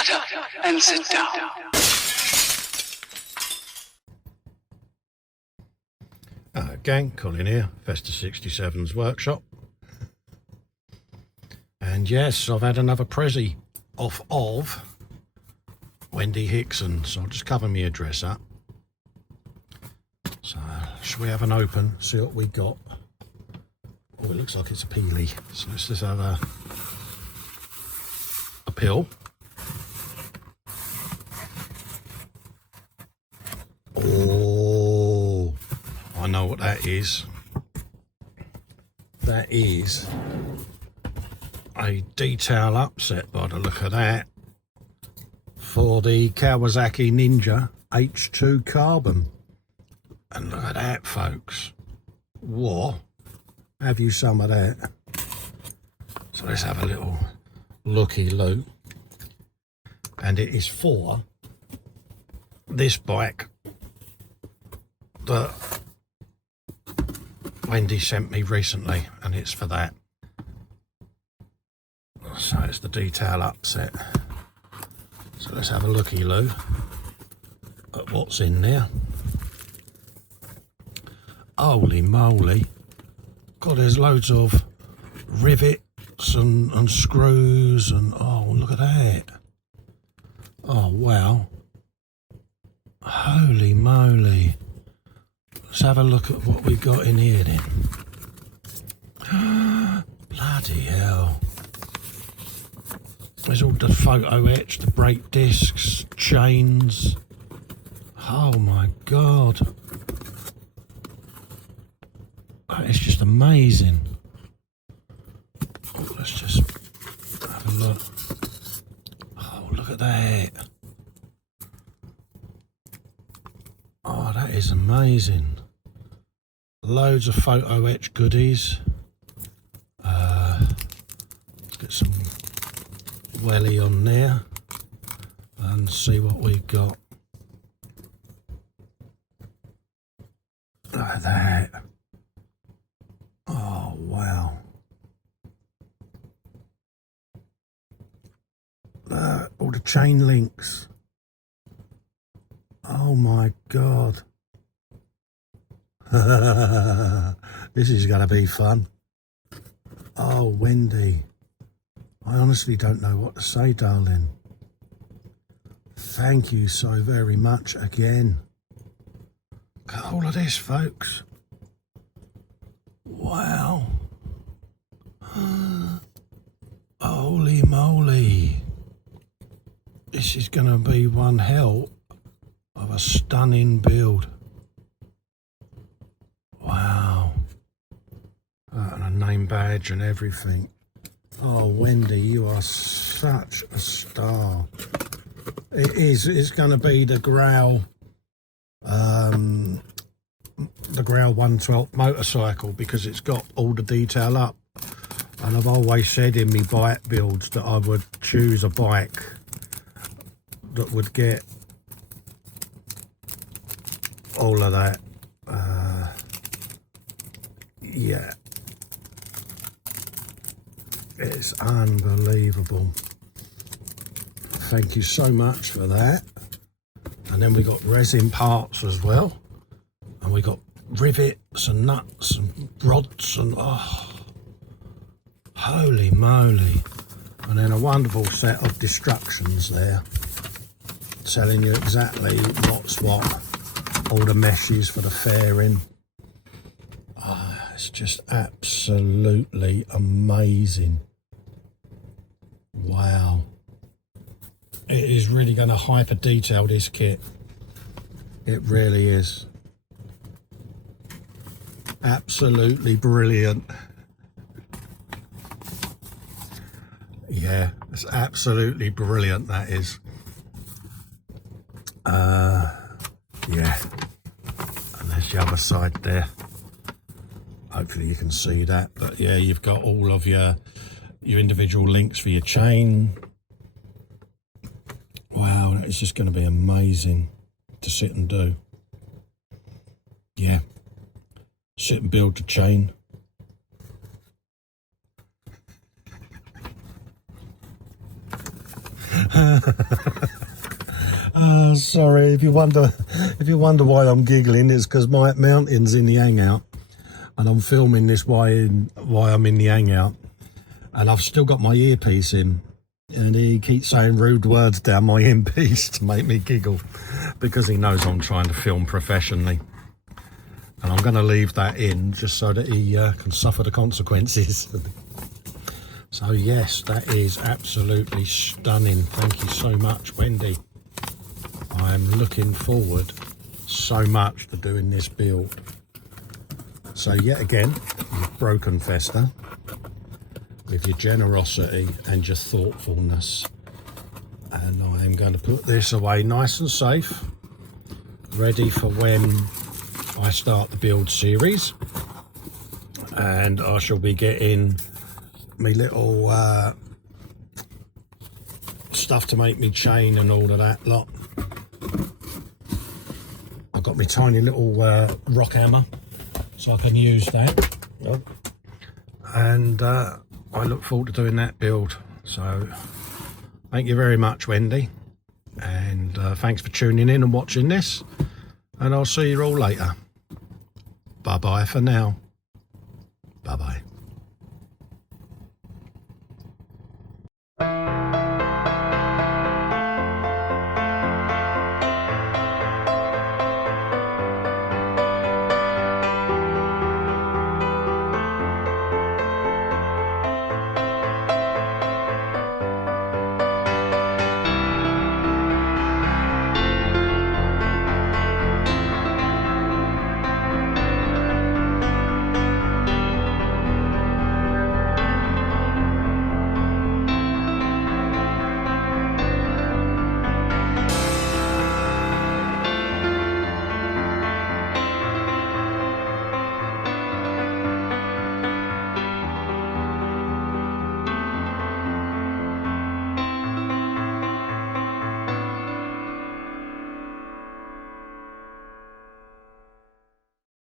Shut up and sit down. Gang, Colin here, Festa 67's workshop. And yes, I've had another Prezzie off of Wendy Hickson, so I'll just cover my address up. So, shall we have an open, see what we got? Oh, it looks like it's a peely. So let's just have a pill. Oh, I know what that is. That is a detail upset by the look of that for the Kawasaki Ninja H2 Carbon. And look at that, folks. What? Have you some of that? So let's have a little looky-loo. And it is for this bike that Wendy sent me recently, and it's for that. So it's the detail upset. So let's have a looky-loo at what's in there. Holy moly. God, there's loads of rivets and screws and oh, look at that. Oh, wow. Holy moly. Let's have a look at what we got in here then. Bloody hell. There's all the photo etch, the brake discs, chains. Oh my God. That is just amazing. Oh, let's just have a look. Oh, look at that. Oh, that is amazing. Loads of photo etch goodies. Let's get some welly on there and see what we've got. Look at that. Oh, wow. All the chain links. Oh my God. This is going to be fun. Oh, Wendy. I honestly don't know what to say, darling. Thank you so very much again. Look at all of this, folks. Wow. Holy moly. This is going to be one hell of a stunning build. Wow. And a name badge and everything. Oh, Wendy, you are such a star. It is. It's going to be the Grau 112 motorcycle because it's got all the detail up. And I've always said in my bike builds that I would choose a bike that would get all of that. Yeah, it's unbelievable. Thank you so much for that. And then we got resin parts as well, and we got rivets and nuts and rods and oh, holy moly. And then a wonderful set of destructions there, telling you exactly what's what, all the meshes for the fairing. It's just absolutely amazing. Wow. It is really going to hyper detail this kit. It really is. Absolutely brilliant. Yeah, it's absolutely brilliant, that is. Yeah. And there's the other side there. Hopefully you can see that, but yeah, you've got all of your individual links for your chain. Wow, that is just going to be amazing to sit and do. Yeah, sit and build the chain. Oh, sorry. If you wonder why I'm giggling, it's because my mountain's in the hangout, and I'm filming this while I'm in the hangout, and I've still got my earpiece in, and he keeps saying rude words down my earpiece to make me giggle, because he knows I'm trying to film professionally. And I'm going to leave that in just so that he can suffer the consequences. So yes, that is absolutely stunning. Thank you so much, Wendy. I'm looking forward so much to doing this build. So yet again, you've broken Festa with your generosity and your thoughtfulness. And I am going to put this away nice and safe, ready for when I start the build series. And I shall be getting me little stuff to make me chain and all of that lot. I've got my tiny little rock hammer, so I can use that. And I look forward to doing that build. So thank you very much, Wendy, and thanks for tuning in and watching this, and I'll see you all later. Bye bye for now. Bye bye.